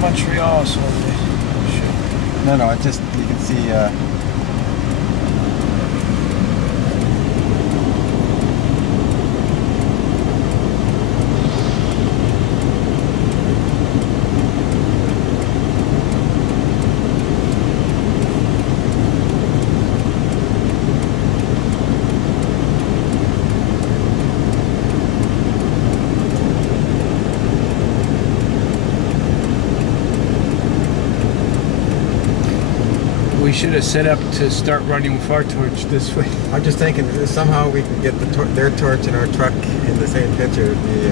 Montreal, so they should. No, it just, you can see, We should have set up to start running with our torch this way. I'm just thinking if somehow we can get their torch and our truck in the same picture. It'd be,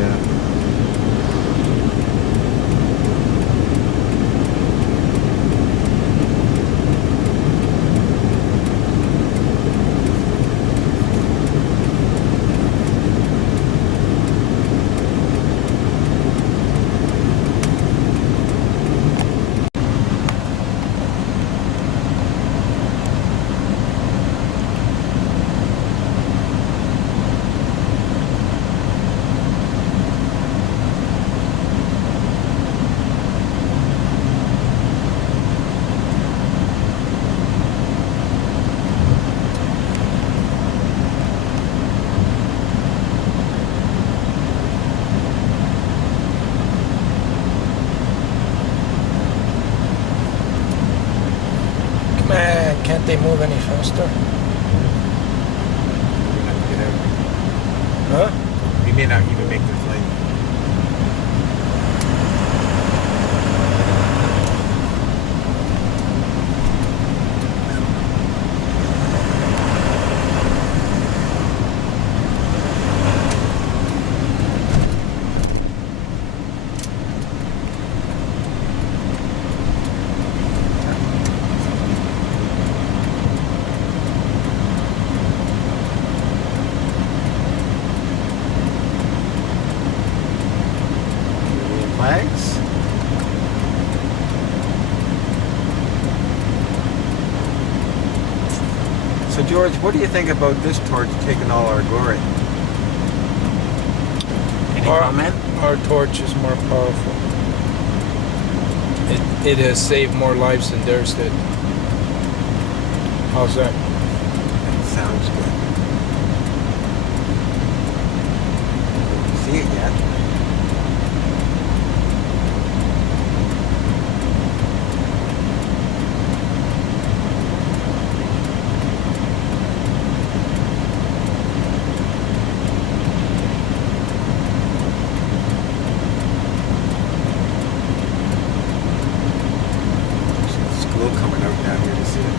Man, can't they move any faster? Huh? we may not even make this lane. Flags? So George, what do you think about this torch taking all our glory? Any comment? Our torch is more powerful. It has saved more lives than theirs did. How's that? That sounds good. See it yet? School coming out down here to see it.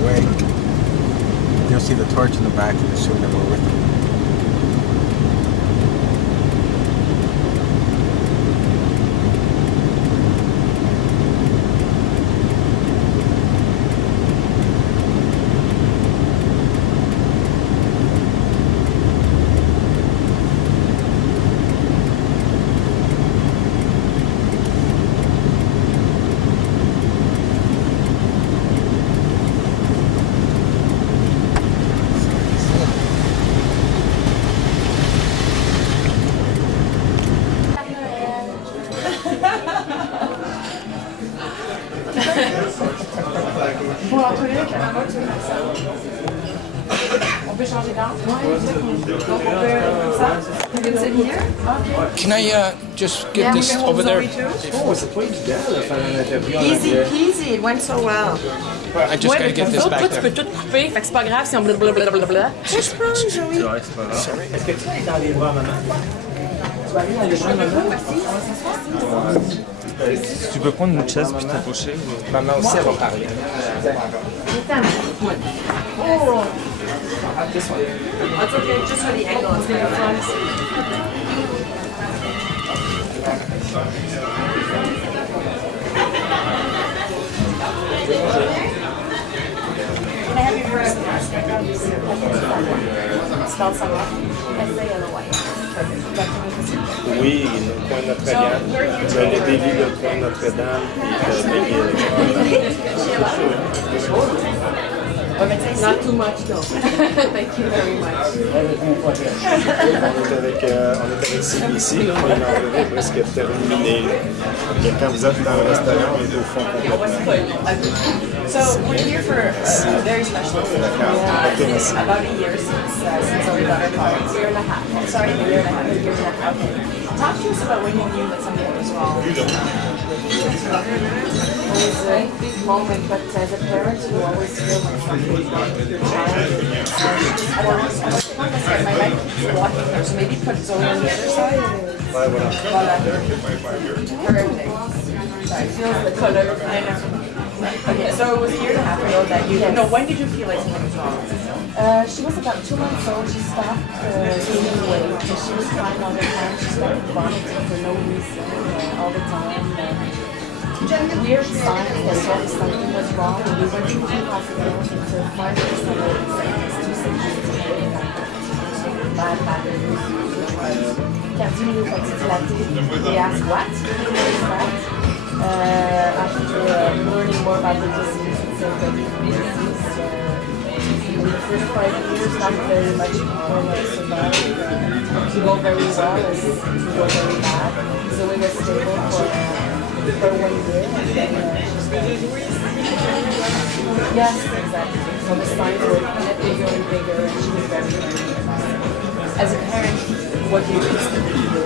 Away. You'll see the torch in the back and assume that we're with them. Can I just get this over there? Easy peasy, it went so well. I just gotta get this back Tu there. peux tout couper, fait que c'est pas grave si on blablabla. Just run, Joey. Est-ce que tu es dans les bras, maman? Tu peux prendre une chaise puis t'approcher. Maman aussi, elle va parler. Oh. This one. That's okay, just for the angle. It's very fun. Can I have your first spell some up? Oui, le coin de Notre-Dame. Le débit de coin de Notre-Dame et Not too much, though. Thank you very much. on est avec CBC, là, on est en vrai presque terminé. Et quand vous êtes dans le restaurant, on est au fond complètement. So we're here for a very special occasion. It's about a year since we got our cards. Year and a half. Sorry, a year and a half. A year and a half. Okay. Talk to us about when you knew that something was wrong. It was a big moment, but as a parent, you always feel like something wrong with your child. I don't want to say my leg keeps walking there, so maybe put Zoe on the other side. Voila. Perfect. Sorry, feels the color. I know. Okay, so it was a year and a half ago that you, no, when did you feel like something was wrong? She was about 2 months old. She stopped gaining weight. She was crying all the time. She started vomiting for no reason all the time. Weird signs that told us something was wrong. And we went to 2 hospitals until 5 days later. It's too sick to bad patterns. Cardiomyopathy. They asked what? What is that? After learning more about the disease, it's a very disease. In the first 5 years, not very much people survived. To go very well and to go very bad. So we were stable for 1 year. And then yes, exactly. So the signs were bigger and bigger, and she was very, very nervous. As a parent, what do you instantly do?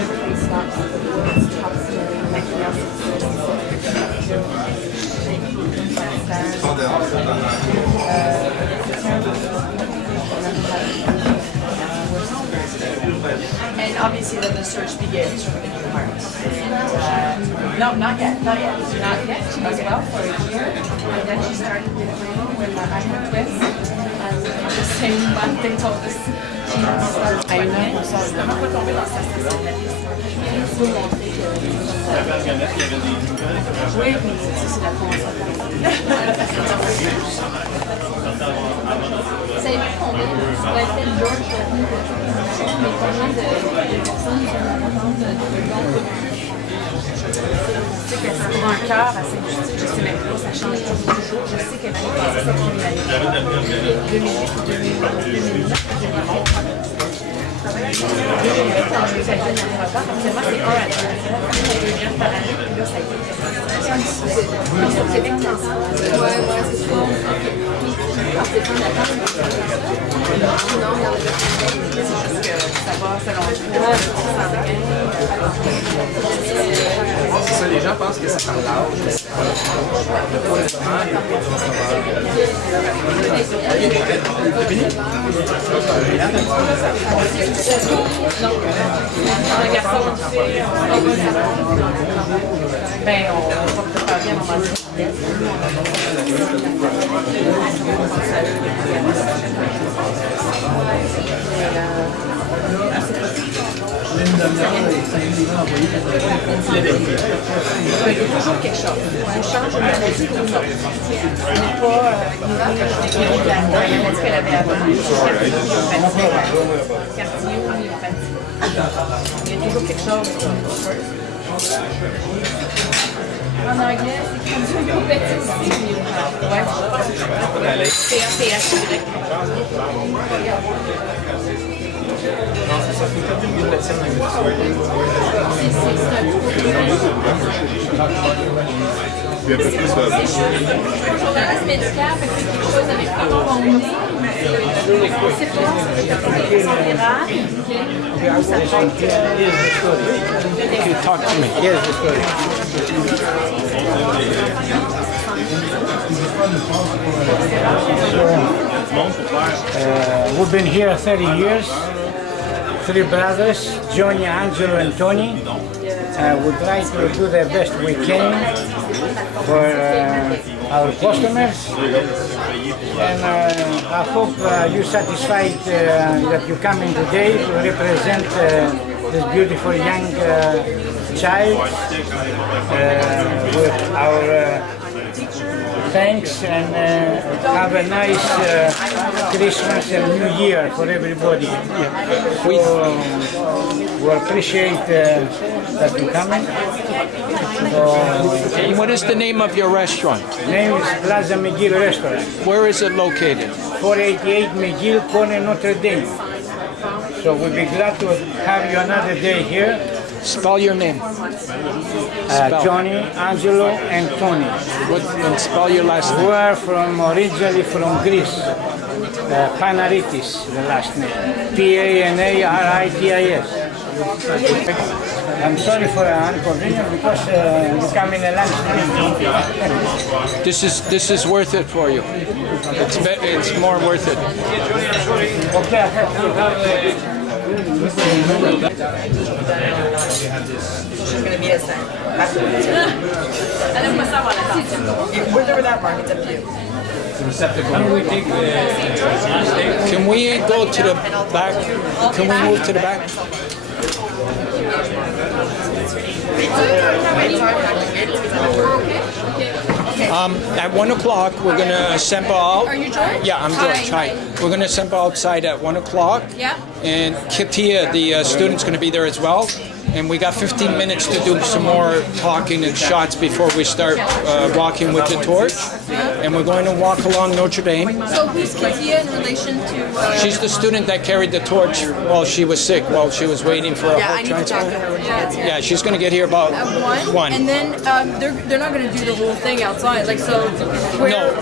Everything stops at the door, it stops doing nothing else. And obviously then the search begins for the new heart. No, not yet, not yet. Not yet. She was well for a year, and then she started delivering when I had twins. And the same month they told us she started pregnant. Comment on peut tomber dans ça? Il faut montrer que... Oui, mais ça c'est la conséquence. Savez-vous combien de George mais combien de personnes sont en attente de don? Je sais que pour un cœur à Saint-Justine, je sais même pas, ça change toujours. Je sais que l'année passée, c'était une année 2008, 2008, ça a été une année record. Actuellement, c'est 1 à 2 par année, puis là, ça a été au Québec, c'est ensemble. Ouais, c'est ça. C'est pas d'attente. Non, il y en a C'est juste que ça va selon toi, ça s'en vient. C'est ça, les gens pensent que c'est par l'âge, mais c'est pas pour les enfants, il y a pas de Un garçon, ben, on va préparer bien normalement. Il y a toujours quelque chose. On change une maladie ou non. On n'est pas guéri de la maladie qu'elle avait avant. Cardiomyopathie. Il y a toujours quelque chose. En anglais, c'est cardiomyopathie aussi. Ouais, CAPHY. Non, c'est ça, c'est comme une médecine en Angleterre. Je suis journaliste médical, fait que c'est quelque chose avec comment on est. On ne sait pas si c'est une infection virale. Ça peut être... Talk to me. Yes, it's good. We've been here 30 years. three brothers, Johnny, Angelo, and Tony. We try to do the best we can for our customers. And I hope you're satisfied that you come in today to represent this beautiful young child with our thanks, and have a nice Christmas and New Year for everybody. So we appreciate that you're coming. And what is the name of your restaurant? Name is Plaza McGill Restaurant. Where is it located? 488 McGill, corner Notre Dame. So we'll be glad to have you another day here. Spell your name. Johnny, Angelo, and Tony. And spell your last name. We are originally from Greece. Panaritis, the last name. Panaritis. I'm sorry for inconvenience because you come in a lunch. This is worth it for you. It's more worth it. Okay, I have to have Whatever that mark, it's up to you. Can we go to the back? Can we move to the back? At 1 o'clock, we're going to assemble out. Are you George? Yeah, I'm George. Hi. We're going to assemble outside at 1 o'clock. Yeah. And Katia, the student's going to be there as well. And we got 15 minutes to do some more talking and shots before we start walking with the torch. And we're going to walk along Notre Dame. So who's Katia in relation to... She's the student that carried the torch while she was sick, while she was waiting for a Yeah, I heart need to talk to transplant. her when she gets here. Yeah, she's going to get here about At 1. And then they're not going to do the whole thing outside. Like, so where... No,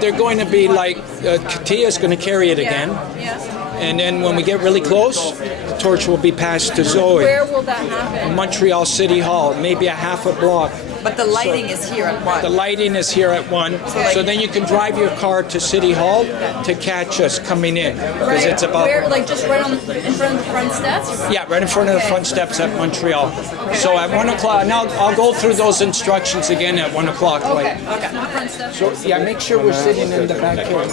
they're going to be like, Katia's going to carry it again. Yeah. And then when we get really close, the torch will be passed to Zoe. Where will that happen? Montreal City Hall, maybe a half a block. But the lighting is here at 1. The lighting is here at 1, so then you can drive your car to City Hall to catch us coming in. Because it's about... Where, like just right on in front of the front steps? Yeah, right in front of the front steps at Montreal. So at 1 o'clock, and I'll go through those instructions again at 1 o'clock. Okay. The front steps. So yeah, make sure we're sitting in the back here.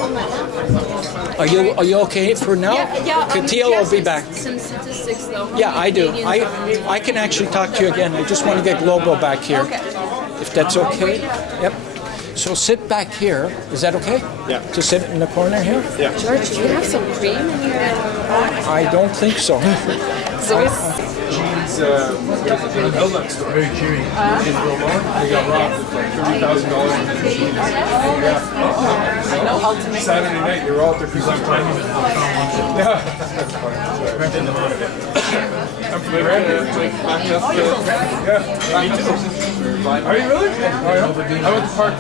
Are you okay for now? Yeah. Katia will be back. Some statistics though. Yeah, I do. I can actually talk to you again. I just want to get Global back here. Okay. If that's okay. Yep. So sit back here. Is that okay? Yeah. To sit in the corner here? Yeah. George, do you have some cream in your... I don't think so. So it's... He's in the Outlet store. Very cheery. In Vermont, they got robbed with like $30,000. No ultimate. Saturday night, they were all at their Christmas party. I'm from Brandon. Yeah. Me too. Are you really? Oh, yeah. I went to Park.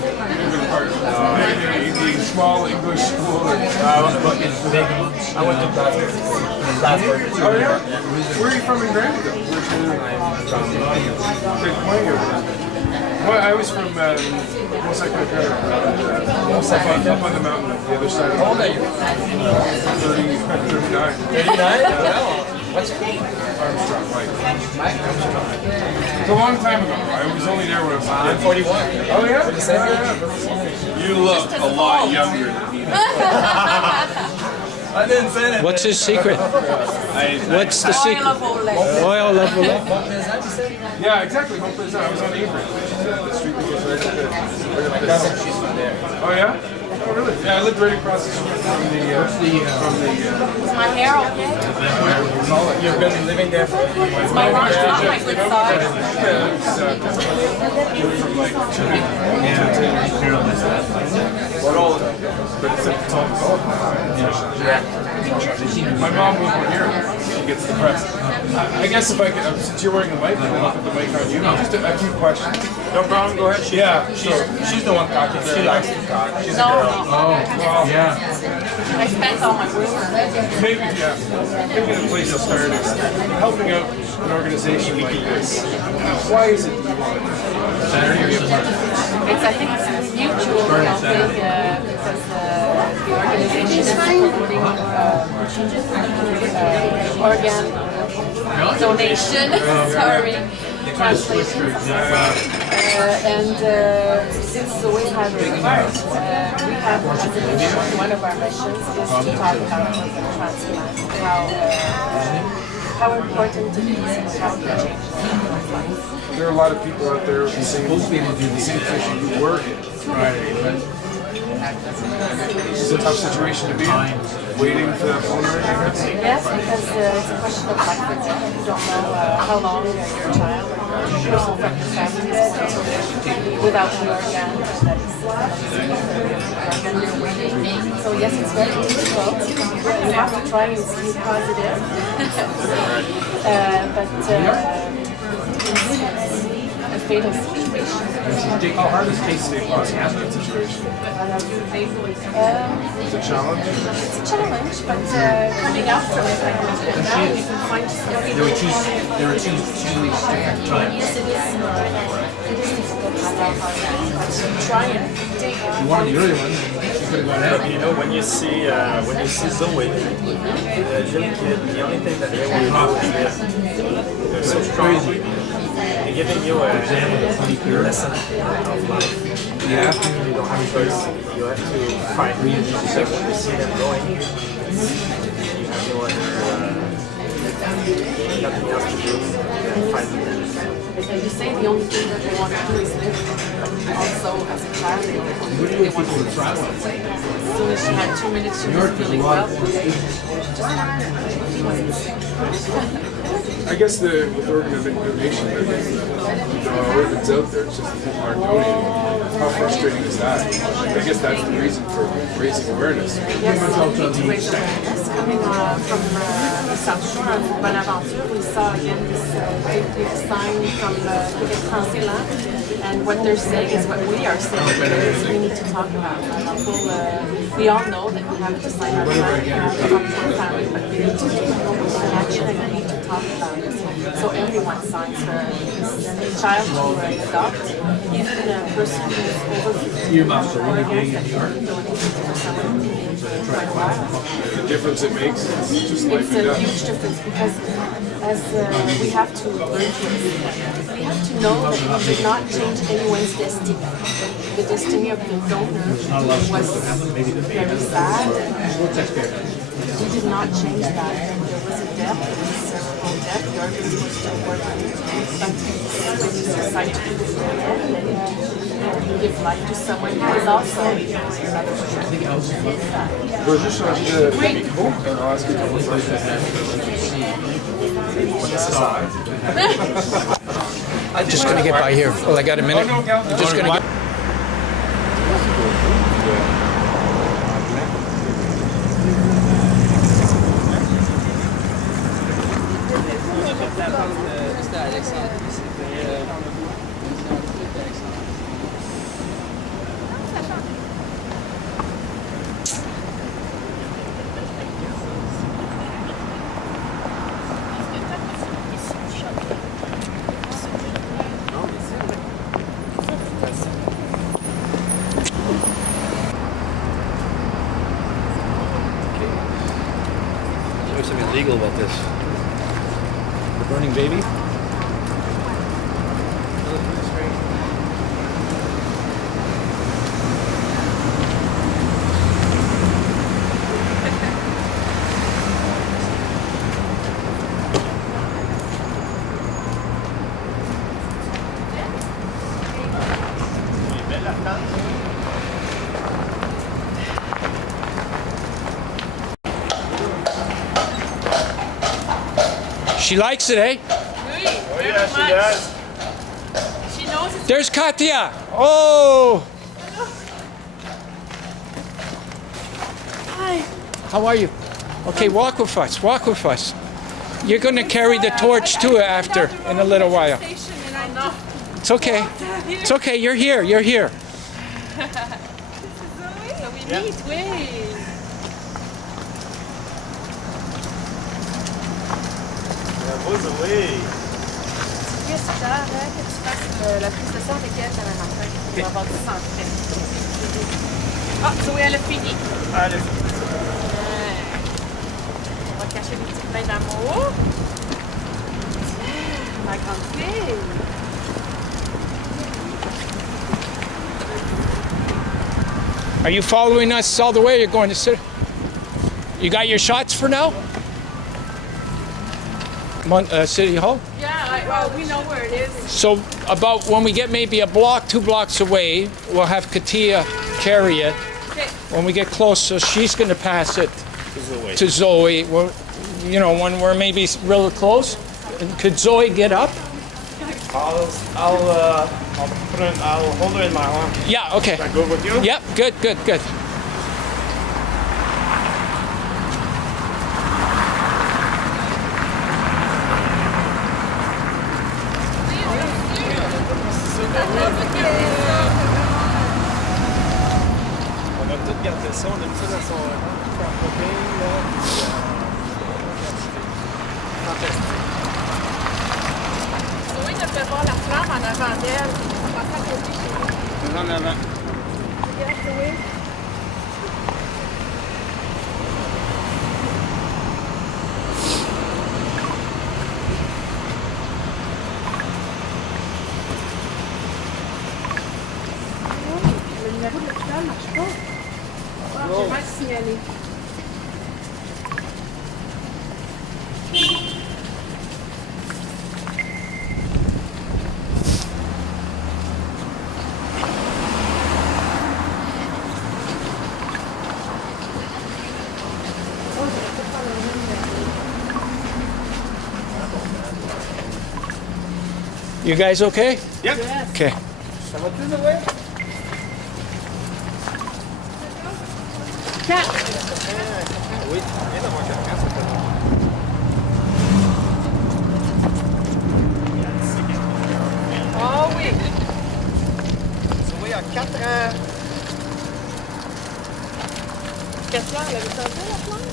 The small English school. I went to Plattsburgh. Oh, yeah? Where are you from in Brandon? Well, I was from what's that up on the mountain, the other side. How old are you? 39. 39? What's your name? Armstrong, Mike. It's a long time ago. I was only there when I was a kid. 41. Oh, yeah? You look a lot younger than me. I didn't say that. What's his secret? What's the secret? Oil of Olay. Yeah, exactly. Home place. I was on Avery. The street that goes right up there. My cousin, she's from there. Oh, yeah? Oh, really? Yeah, I lived right across the street from the... Is my hair okay? You've been living there for... It's my lunch, not my good side. But it's all my mom won't hear. She gets depressed. I guess if I could, since you're wearing a mic, and I'll put the mic on you. Just a few questions. No problem. Go ahead. She's the one talking. She likes to talk. She's a girl. Oh, well, yeah. I spent all my wisdom. Maybe, maybe the place to start is helping out an organization like this. Why is it you want to be a part of this? I think it's mutual helping because the organization is promoting organ donation, sorry, translation. And since we have a part, we have as a mission, one of our missions is to talk about organ transplant, how important it is and how it changes people's lives. There are a lot of people out there with the same position you were in. Right. It's a tough situation to be in. Waiting for that phone ring. Yes, because it's a question of life and death. You don't know how long your child or person from your family is without an organ that is waiting. So yes, it's very difficult. You have to try and be positive. But a fatal situation. How hard is it to stay positive in that situation? It's a challenge? It's a challenge, but coming out from it, like now you can find something. There were two different times. Yes, it is difficult to try and take One of the early ones, You know, when you see Zoe, the little kid, the only thing that they want to do is they're so strong. They're giving you a lesson of life. yeah. You don't have a choice. You have to fight. So when you see them going, you have nothing else to do than fight with them. And you say the only thing that they want to do is live. Also, as a child, they want to travel. As soon as she had 2 minutes, she was feeling well. I guess with organ donation, there are organs out there, it's just that people aren't donating. How frustrating is that? I guess that's the reason for raising awareness. Yes, we need to raise awareness. Coming from the South Shore on Bonaventure, we saw again this big sign from Québec Français Land, and what they're saying is what we are saying, is we need to talk about people. We all know that we have to sign our family, but we need to take action and we need to talk about it. So everyone signs for a child to adopt, even a person who is over 50 years old, they can donate for someone who needs quite a while. The difference it makes is just life It's and a death. huge difference because as we have to learn to accept, we have to know that we did not change anyone's destiny. The destiny of the donor was very sad. We did not change that. There was a death, there was a cerebral death, the organs were still working. But when you decide to do this again, you give life to someone who is also another person. Je veux juste changer de micro, et on va ask you a couple of questions. I'm just going to get by here. Well, I got a minute. I'm just going to get... There's something illegal about this. The burning baby? She likes it, eh? Oh yeah, she does. She knows it's There's Katya. Oh. Hi. How are you? Okay, walk with us. Walk with us. You're going to carry the torch too after in a little while. station and I know. It's okay. It's okay. You're here. You're here. So we meet, way. Who's away? Yes, tout à l'heure, que tu fasses la prise de sang avec elle, ça va marcher. On va avoir du sang frais. Ah, Zoé, elle a fini. Allez. On va cacher les petits pleins d'amour. Ma grande fille. Are you following us all the way? You're going to sit. You got your shots for now? City Hall? Yeah, well, we know where it is. So about when we get maybe a block, 2 blocks away, we'll have Katia carry it. Okay. When we get close, so she's going to pass it to Zoe. Well, you know, when we're maybe real close. And could Zoe get up? I'll hold her in my arm. Yeah, okay. Is that good with you? Yep, good. On va tout garder ça, on a mis ça dans son propane, là. Fantastique. Zoé nous fait voir la flamme en avant d'elle. On va passer à côté chez nous. En avant. Regarde, Zoé. Le numéro de l'hôpital ne marche pas. Ah, j'ai mal signalé. You guys okay? Yep. Okay. Ça va tout Zoé? Oui, viens d'avoir quelqu'un, ça fait longtemps. Ah oui. Zoé a 4 ans. Katia, elle avait tenté la flamme?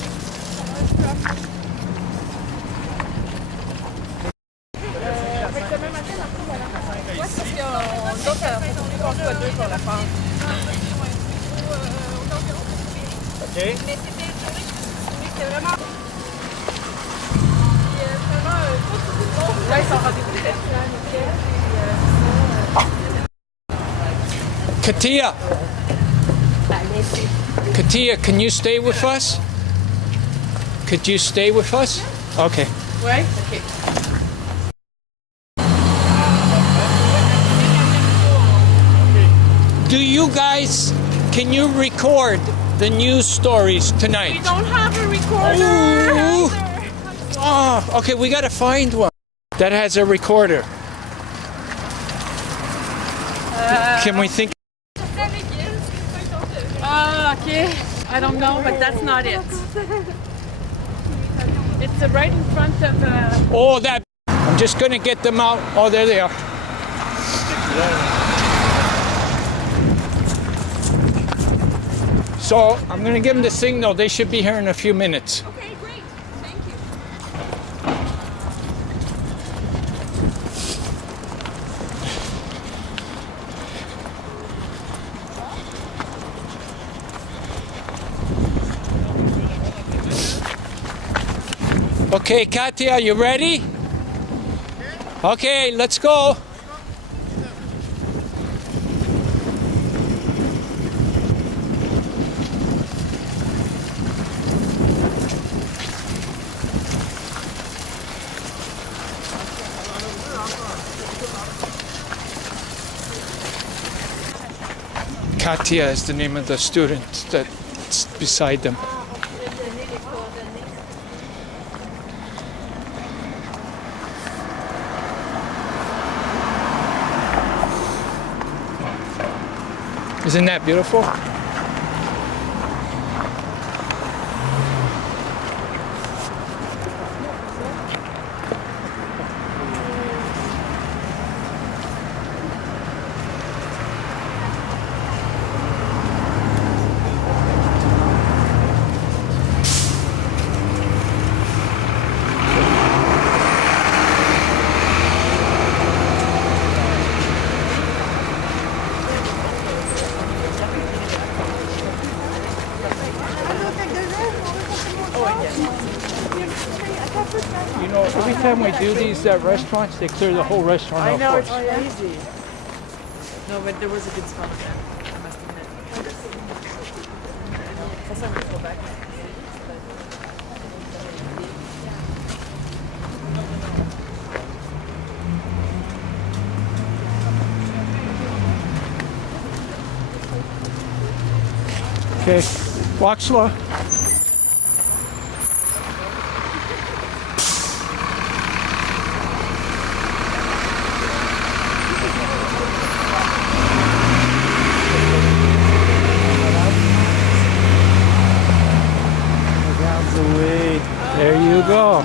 Avec demain matin, la flamme, elle a ouais, c'est parce qu'on d'autres, on soit 2 pour la femme. OK. Mais c'était une journée que c'était vraiment... Là, ils sont rendez-vous Katia. Katia, can you stay with us? Could you stay with us? Okay. Ouais, OK. Do you guys, can you record the news stories We tonight? don't have a recorder. Ooh. Oh, okay, we gotta find one that has a recorder. Can we think? Ah, okay. I don't know, but that's not it. It's right in front of... Oh, that. I'm just gonna get them out. Oh, there they are. So I'm gonna give them the signal. They should be here in a few minutes. Okay, great. Thank you. Okay, Katia, are you ready? Okay, let's go. Katia is the name of the student that's beside them. Isn't that beautiful? You know, every time we do these restaurants, they clear the whole restaurant I out know, for it's us. crazy. No, but there was a good smell of that, I must admit. Ça, ça me go back. Okay, walk slow. There you go.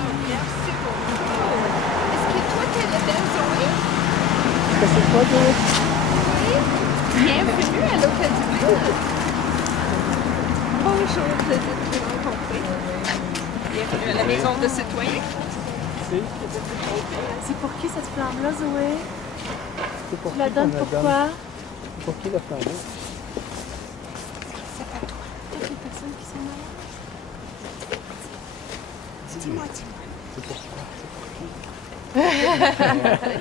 Bienvenue à l'Hôtel du Ville. Bonjour, plaisir de vous rencontrer. Bienvenue à la maison de citoyens. C'est pour qui cette flamme-là, Zoé? C'est pour Tu la donnes pourquoi? Pour qui la flamme? C'est pas toi. Toutes les personnes qui sont malades. Dis-moi,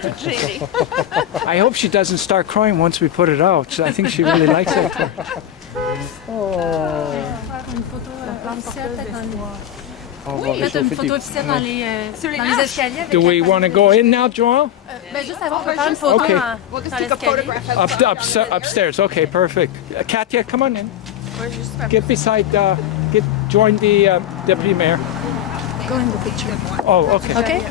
Toute gérée. I hope she doesn't start crying once we put it out. I think she really likes it. Faire une photo officielle peut-être dans les... Oui, Mettre une photo officielle dans les escaliers. Avec Do la we famille. want to go in now, Joel? Ben juste avant, on peut faire une photo Okay. We'll just dans take a l'escalier. photograph Upstairs. Okay, perfect. Katya, come on in. Ouais, juste faire Get beside. Join the deputy mayor. go in the picture. Oh, okay. OK?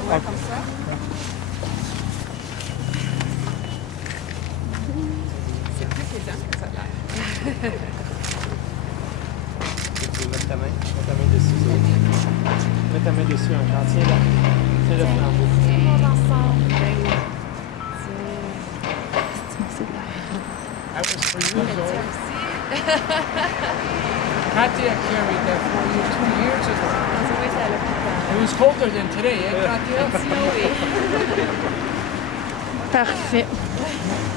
C'est plus plaisant que ça a l'air. Tu mets ta main dessus. Mets ta main dessus encore. Tiens-la. Tiens-le flambeau. Tout le monde ensemble. That was for you, Zoe. Katya carried that for you 2 years ago. It was colder than today, eh, Katya? Parfait.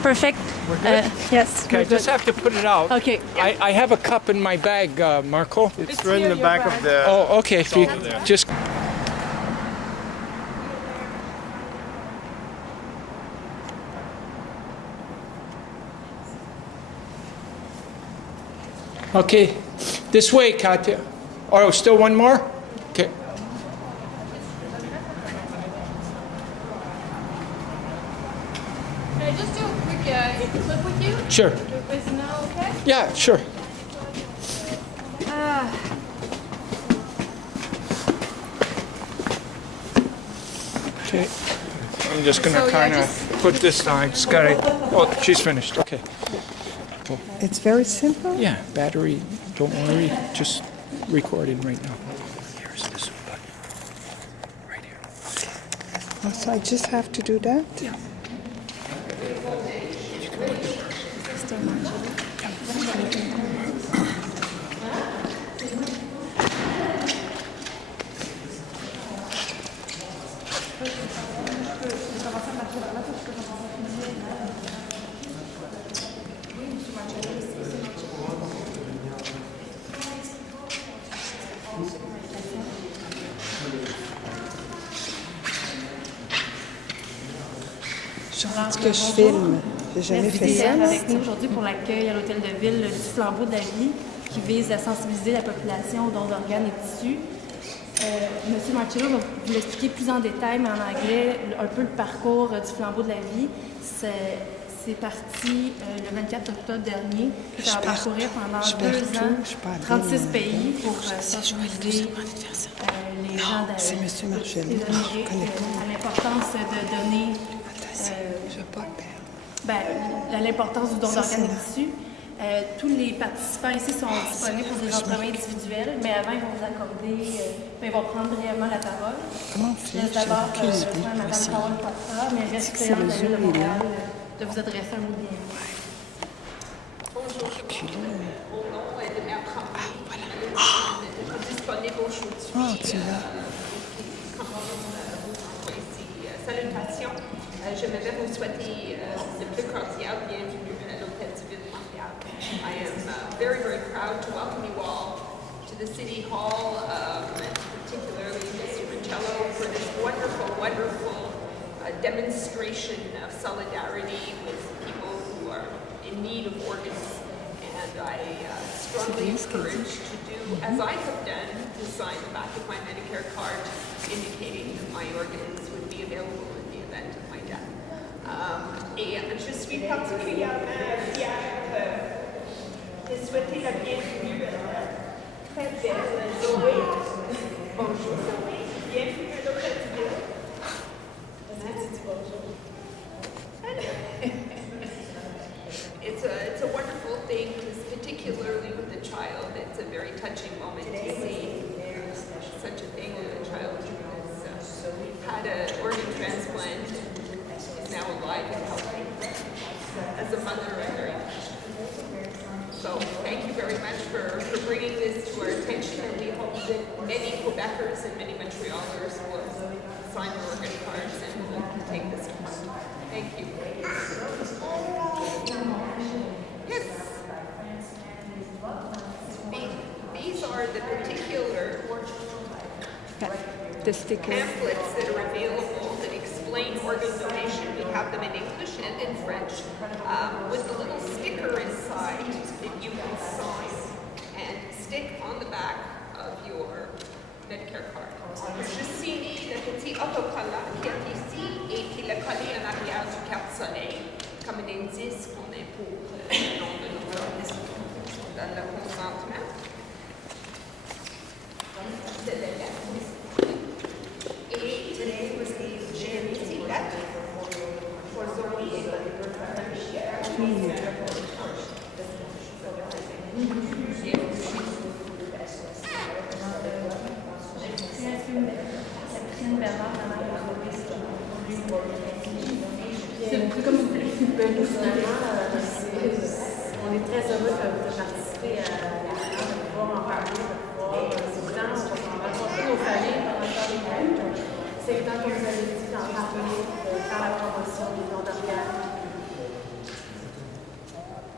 Perfect. We're good? Yes. Okay, I just have to put it out. OK. I have a cup in my bag, Marco. It's right in the back of the... Oh, okay. If you just. Okay, this way, Katya. Oh, still one more? Okay. Can I just do a quick clip with you? Sure. Is now okay? Yeah, sure. Okay. I'm just gonna So, yeah, kind of just- put this down. Just gotta. Oh, she's finished. Okay. It's very simple. Yeah, battery. Don't worry. Just recording right now. Here's the Zoom button. Right here. So I just have to do that? Yeah. Genre que je filme. J'ai jamais fait ça. Avec nous aujourd'hui pour l'accueil à l'Hôtel de Ville du flambeau de la vie qui vise à sensibiliser la population aux dons d'organes et tissus. Monsieur Marcello va vous l'expliquer plus en détail, mais en anglais, un peu le parcours du flambeau de la vie. C'est parti le 24 octobre dernier. Ça va parcourir pendant 2 ans, 36 pays pour sensibiliser les gens C'est Monsieur Marcello. des Amériques à l'importance de donner. Je veux pas perdre. À l'importance du don d'organes et de tissus. Tous les participants ici sont disponibles pour des entrevues individuelles, mais avant, ils vont vous accorder, ils vont prendre brièvement la parole. Comment on fait? Je laisse d'abord J'ai aucune idée. Mme Carole Poitras, mais reste C'est le de la Ville de Zoom, il est là. Montréal, de vous adresser un mot bien. Ah, tu l'as. Salutations. J'aimerais vous souhaiter le plus cordial bienvenue à l'Hôtel du Ville de Montréal. I am very, very proud to welcome you all to the City Hall, and particularly Mr. Marcello for this wonderful demonstration of solidarity with people who are in need of organs. And I strongly encourage to do as I have done, to sign the back of my Medicare card indicating that my organs would be available in the event of my death. Et je suis particulièrement fière de souhaiter la bienvenue à très belle Zoé. Bonjour Zoé, bienvenue à l'Hôtel-de-Ville. It's a wonderful thing, particularly with a child. It's a very touching moment to see such a thing with a child who has had an organ transplant and is now alive and healthy. As a mother, I'm very touched. So thank you very much for bringing this to our attention, and we hope that many Quebecers and many Montrealers will sign their organ cards and will take this to heart. Thank you. Yes. These are the particular pamphlets that are available that explain organ donation. We have them in English and in French, with a little sticker inside that you can sign and stick on the back of your Medicare card. Je signe le petit autocollant qui est ici et qui est collé en arrière du carte-soleil comme un indice qu'on est pour le nom de notre le consentement. De la lettre. Et today was a charity letter for Zoe. C'est comme vous voulez. Nous, finalement, on est très heureux de participer de pouvoir en parler, de pouvoir rencontrer nos familles pendant le temps des fêtes. C'est évident, comme vous avez dit, d'en parler, de faire la promotion des dons d'organes.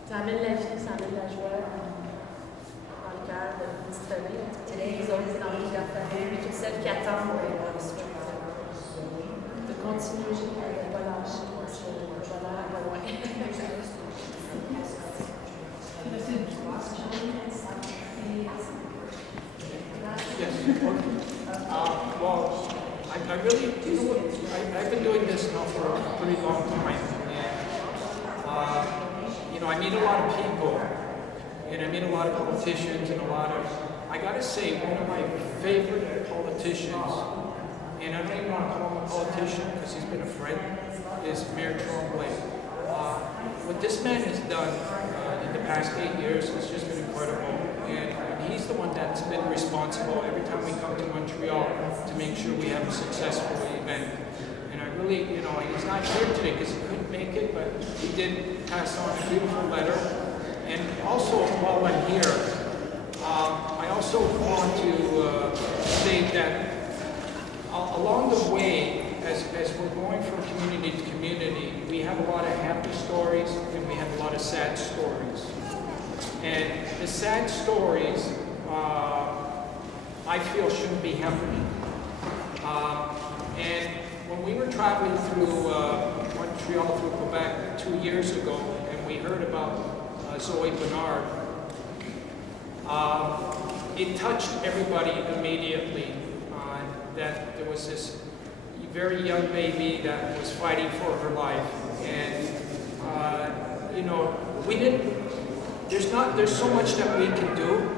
Ça amène la vie, ça amène la joie dans le cœur de nos petites familles. Les autres, dans leur famille, puis toutes celles qui attendent de continuer, de ne pas lâcher, parce que le bonheur va loin. Yes. Well, I really, you know what, I've been doing this now for a pretty long time. And, I meet a lot of people, and I meet a lot of politicians, and I gotta say, one of my favorite politicians, and I don't even want to call him a politician because he's been a friend, is Mayor Tremblay. What this man has done in the past 8 years has just been incredible. And he's the one that's been responsible every time we come to Montreal to make sure we have a successful event. And I really, he's not here today because he couldn't make it, but he did pass on a beautiful letter. And also, while I'm here, I also want to say that along the way, as we're going from community to community, we have a lot of happy stories and we have a lot of sad stories. And the sad stories, I feel shouldn't be happening. And when we were traveling through Montreal, through Quebec 2 years ago, and we heard about Zoe Bernard, it touched everybody immediately that there was this very young baby that was fighting for her life. And, there's so much that we can do,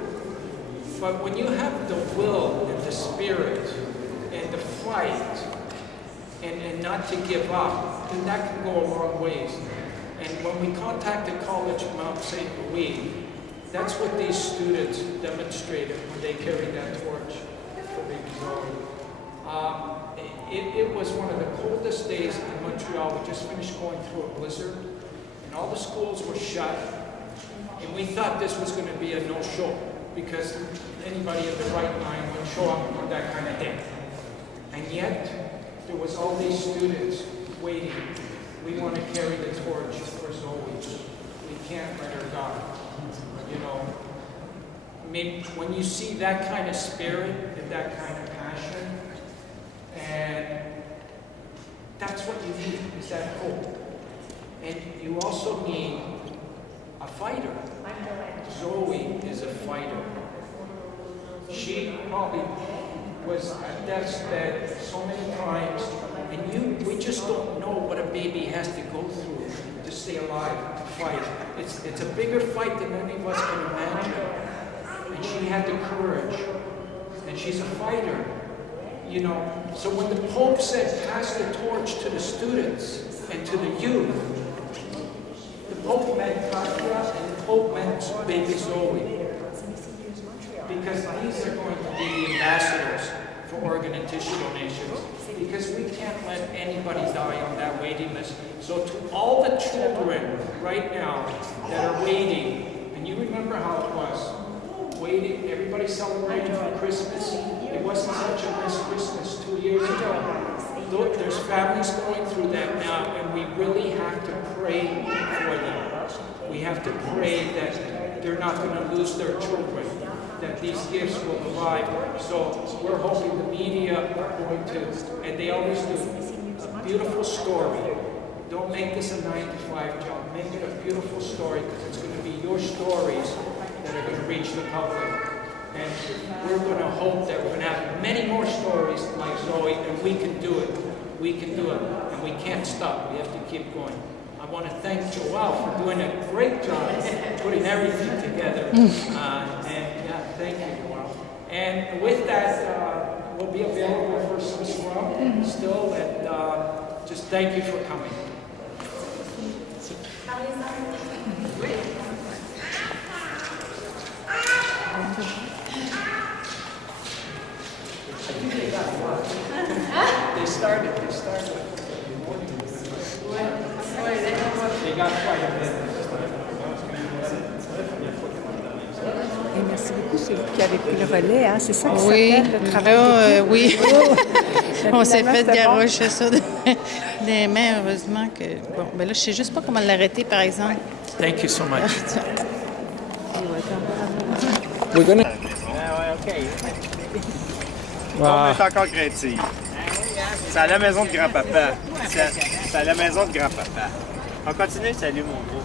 but when you have the will and the spirit and the fight and not to give up, then that can go a long ways. And when we contacted College Mount St. Louis, that's what these students demonstrated when they carried that torch for baby Zoe. It was one of the coldest days in Montreal. We just finished going through a blizzard, and all the schools were shut. And we thought this was going to be a no-show because anybody in the right mind would show up on that kind of day. And yet, there was all these students waiting. We want to carry the torch for Zoe. We can't let her die. I mean, when you see that kind of spirit and that kind of passion, and And you also need a fighter. Zoe is a fighter. She probably was at death's bed so many times, and we just don't know what a baby has to go through to stay alive, to fight. It's a bigger fight than any of us can imagine. And she had the courage, and she's a fighter. You know, so when the Pope said, pass the torch to the students and to the youth, the Pope meant Katya and the Pope meant baby Zoe. Because these are going to be the ambassadors for organ and tissue donations. Because we can't let anybody die on that waiting list. So to all the children right now that are waiting, and you remember how it was, waiting, everybody celebrating for Christmas. It wasn't such a nice Christmas 2 years ago. There's families going through that now, and we really have to pray for them. We have to pray that they're not going to lose their children, that these gifts will arrive. So we're hoping the media are going to, and they always do, a beautiful story. Don't make this a 9-to-5 job. Make it a beautiful story, because it's going to be your stories that are going to reach the public. And we're going to hope that we're going to have many more stories like Zoe, and we can do it. We can do it, and we can't stop. We have to keep going. I want to thank Joelle for doing a great job putting everything together. And yeah, thank you, Joelle. And with that, we'll be available for some scrum still, and just thank you for coming. They started. They got quite a bit. Et merci beaucoup, c'est vous qui avez pris le relais, hein? C'est ça qui Oui, s'appelle le travail d'équipe? oui. On s'est Finalement, fait c'était garrocher ça des mains, heureusement que... Bon, ben là, je sais juste pas comment l'arrêter, par exemple. Thank you so much. We're gonna... OK. On est encore créatif. C'est à la maison de grand-papa. C'est à la maison de grand-papa. On continue, salut mon gros.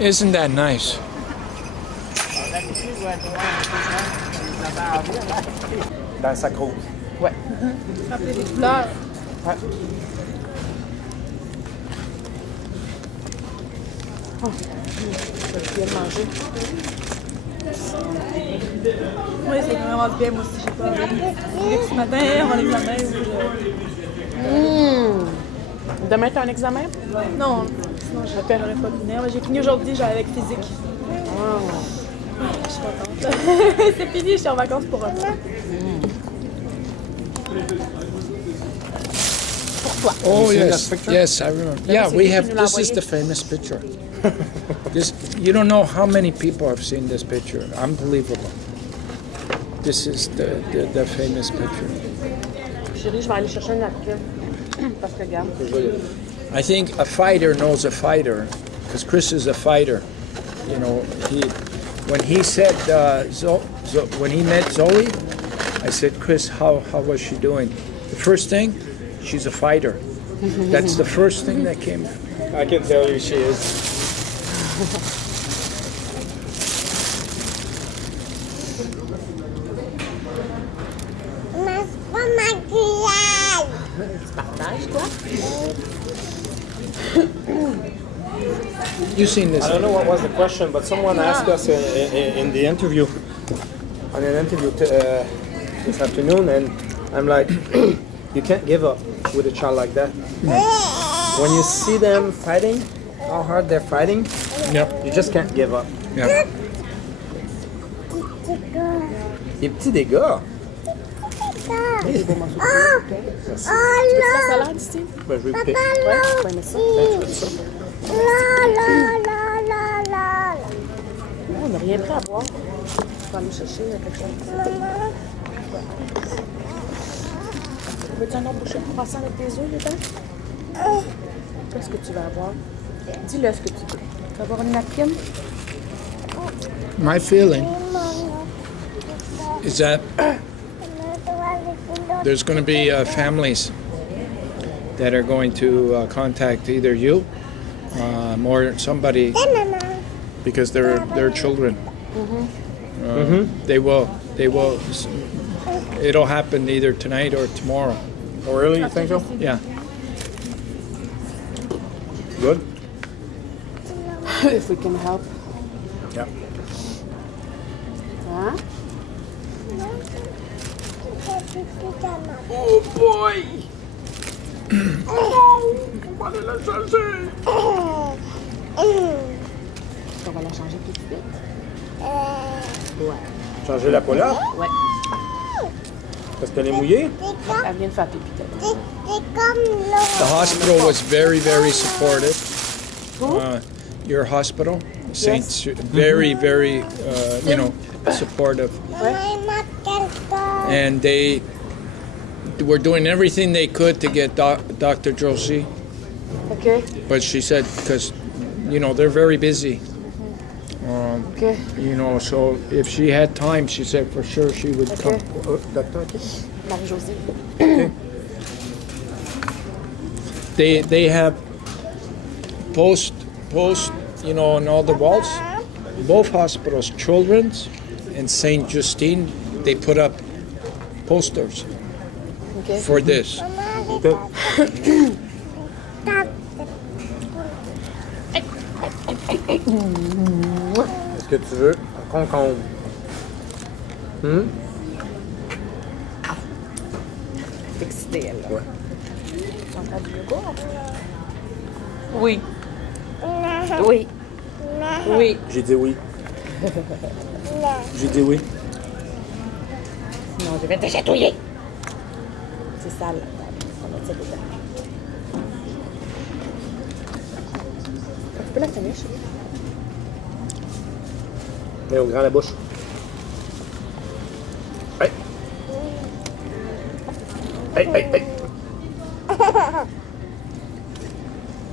Isn't that nice? Dans le sac rouge. Ouais. Rappeler des couleurs. Ouais. Oh, je vais bien manger. Oui, c'est vraiment bien, moi aussi, j'ai pas envie. Ce matin, avant l'examen, Demain, tu as un examen? non, sinon je n'aurais pas pu venir. J'ai fini aujourd'hui, j'allais avec physique. Je suis contente. C'est fini, je suis en vacances pour un peu. Pour toi. Oh yes, I remember. Yeah, we have. This is the famous picture. You don't know how many people have seen this picture. Unbelievable. This is the famous picture. Chérie, je vais aller chercher une napkin. Parce que regarde. I think a fighter knows a fighter, because Chris is a fighter. You know, when he said when he met Zoe, I said, Chris, how was she doing? The first thing, she's a fighter. That's the first thing that came. I can tell you she is. You've seen this. I don't know what was the question, but someone asked us in the interview, on an interview this afternoon, and I'm like, you can't give up with a child like that. When you see them fighting, how hard they're fighting, you just can't give up. Yeah. Des petits dégâts. Tu veux la salade, Steve? Ben, je vais le piquer. Ouais, tu vas aimer ça. Tu veux ça? On n'a rien pris à boire. Je vais aller chercher quelque chose. Veux-tu un autre bouchon de croissant avec tes œufs dedans? Qu'est-ce que tu vas avoir? Dis-le ce que tu veux. Tu vas avoir une napkin? My feeling is that there's going to be families that are going to contact either you or somebody, because they're children. They will. It'll happen either tonight or tomorrow. Oh, really? You think so? Yeah. Good. If we can help. Yeah. Huh? Oh boy! On va aller la changer! On va la changer tout de suite. Ouais. Changer la pola? Ouais. Parce qu'elle est mouillée? Elle vient de faire pipi peut-être. The hospital was very, very supportive. Your hospital, Saints, very, very, supportive. And they were doing everything they could to get Dr. Josie. Okay. But she said, because, they're very busy. Okay. So if she had time, she said for sure she would come. Doctor? Marie-Josée. They have post, on all the walls. Both hospitals, Children's and St. Justine, they put up posters for this. Est-ce que tu veux un concombre? Excitée, elle. Ouais. En train de yoga? Oui. Oui. Oui. J'ai dit oui. J'ai dit oui. Sinon, je vais te chatouiller. C'est sale. On va mettre ça dedans. Tu peux la finir, chérie? Mets au grand la bouche. Hey! Hey, hey, hey!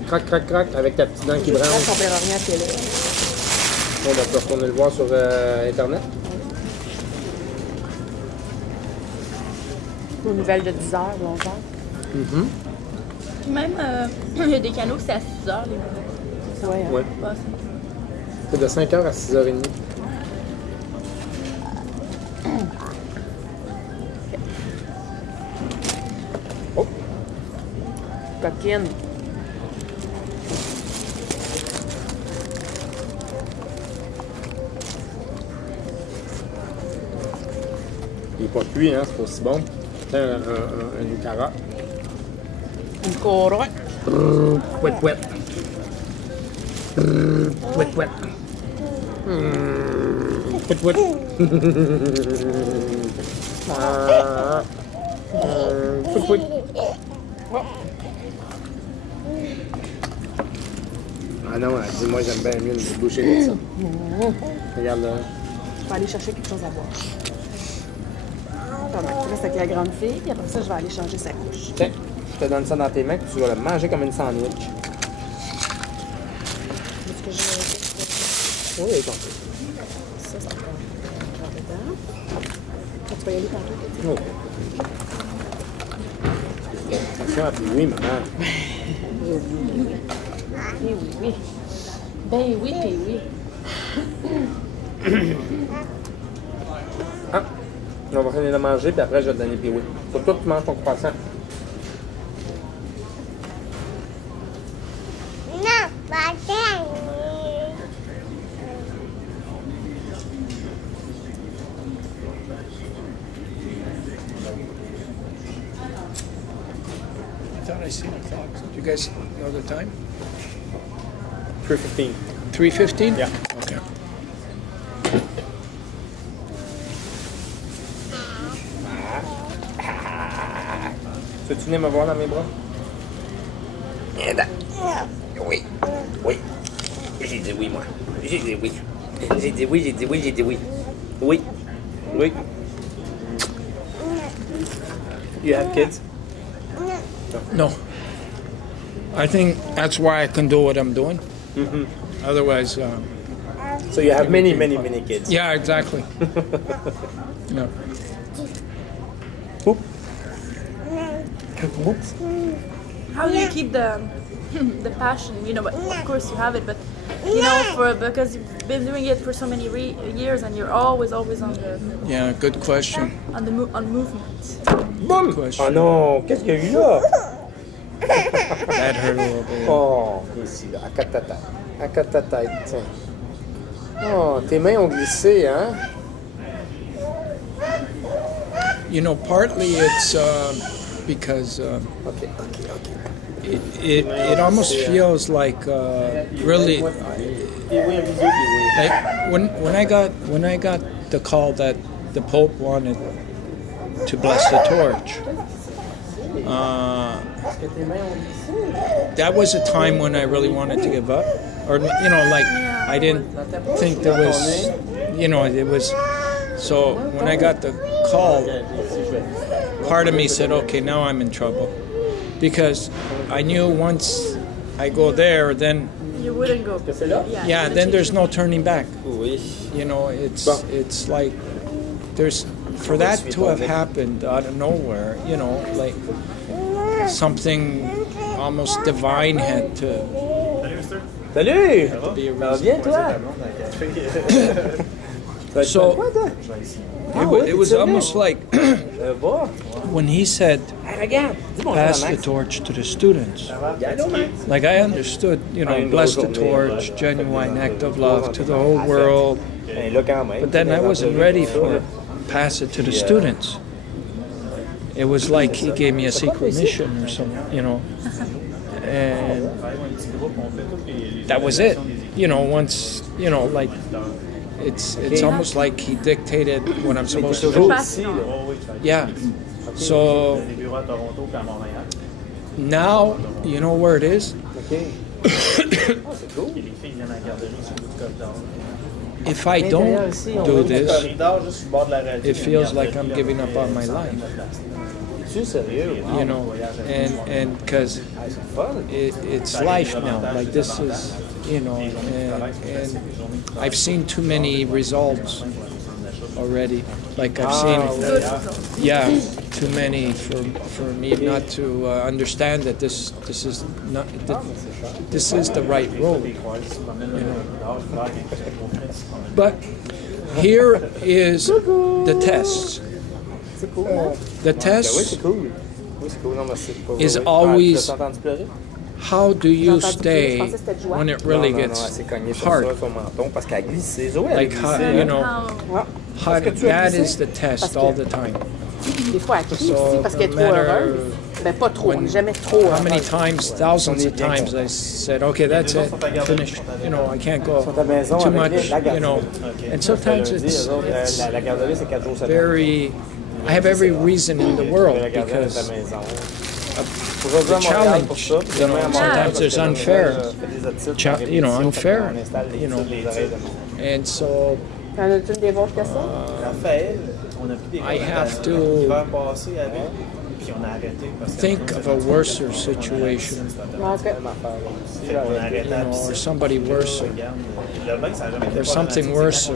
Crac, crac, crac, avec ta petite dent qui branche. On ne perd rien à télé. On va retourner le voir sur Internet. Aux nouvelles de 10h, 11h. Même, il y a des canaux, c'est à 6 heures, les nouvelles. Ouais. Ouais. C'est de 5h à 6h30. Oh! Coquine. Il n'est pas cuit, hein, c'est pas aussi bon. C'est une carotte. Une carotte. Pouet, pouet. Pouet, pouet. Pouet, pouet. Pouet, pouet. Ah non, elle dit, moi j'aime bien mieux me boucher de ça. Regarde là. Je vais aller chercher quelque chose à boire. Tu restes avec la grande fille, puis après ça, je vais aller changer sa couche. Tiens, je te donne ça dans tes mains, puis tu vas le manger comme une sandwich. Est-ce que je vais... Oui, j'ai compris. Ça, c'est encore dedans. Tu vas y aller tantôt, Oh. Attention, puis oui, maman. Oui, oui. Ben oui, puis oui. Ah, on va finir de manger, puis après, je vais te donner puis oui. Faut que toi, tu manges ton croissant. Non, pas I thought I seen a clock. Do you guys know the time? 3:15. 3:15? Yeah. Okay. Peux-tu venir me voir dans mes bras? Oui. Oui. J'ai dit oui, moi. J'ai dit oui. J'ai dit oui, j'ai dit oui, j'ai dit oui. Oui. Oui. You have kids? No. I think that's why I can do what I'm doing. Otherwise, So you have many kids. yeah, exactly. Yeah. Oop. Oops. How do you keep the the passion? You know, but of course you have it, but you know, because you've been doing it for so many years, and you're always on the Yeah, good question. on movement. Good question. Oh non, qu'est-ce qu'il y a eu là? That hurt a little bit. Oh, ici, là, à quatre ta tête, tiens. Oh, tes mains ont glissé, hein? You know, partly it's because Okay. it almost feels like really like when I got the call that the Pope wanted to bless the torch. That was a time when I really wanted to give up, or you know, like I didn't think there was, you know, it was. So when I got the call, part of me said, okay, now I'm in trouble, because I knew once I go there, then You wouldn't go. yeah, then there's no turning back. You know, it's like there's for that to have happened out of nowhere. You know, like something almost divine had to. Salut! Be a Ça va reason. bien, toi? So it was almost like when he said, pass the torch to the students. Like I understood, you know, bless the torch, genuine act of love to the whole world. But then I wasn't ready for pass it to the students. It was like he gave me a secret mission or something, you know. And that was it. You know, once, you know, like it's almost like he dictated what I'm supposed to do. Yeah. So now you know where it is. If I don't do this, it feels like I'm giving up on my life. You know, and because it's life now. Like this is, you know, and I've seen too many results already. Like I've seen, yeah, too many for me not to understand that this is not this is the right road. You know. But here is the test. The test is always how do you stay when it really gets hard? Like how, you know, how, that is the test all the time. Des fois, elle crie So, aussi parce qu'elle est no trop matter heureuse. Ben, pas trop, on n'est jamais trop How many heureuse. times, thousands of times, I said, okay, that's it, finished. You know, I can't go too much, you know. And sometimes it's very, I have every reason in the world because the challenge, you know, sometimes there's unfair, you know, unfair, you know. And so I have to think of a worse situation, you know, or somebody worse, or something worse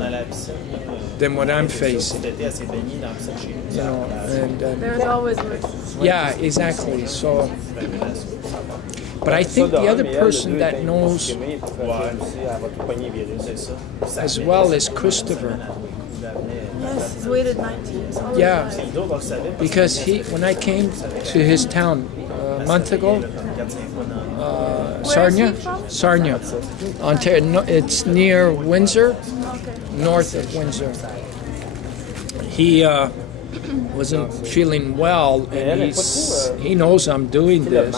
than what I'm facing, you know, and There's always worse. yeah, exactly. So, but I think the other person that knows as well is Christopher. Yes, he's waited 19 years. Yeah, because when I came to his town a month ago, Sarnia, Ontario. No, it's near Windsor, north of Windsor. He wasn't feeling well, and he knows I'm doing this,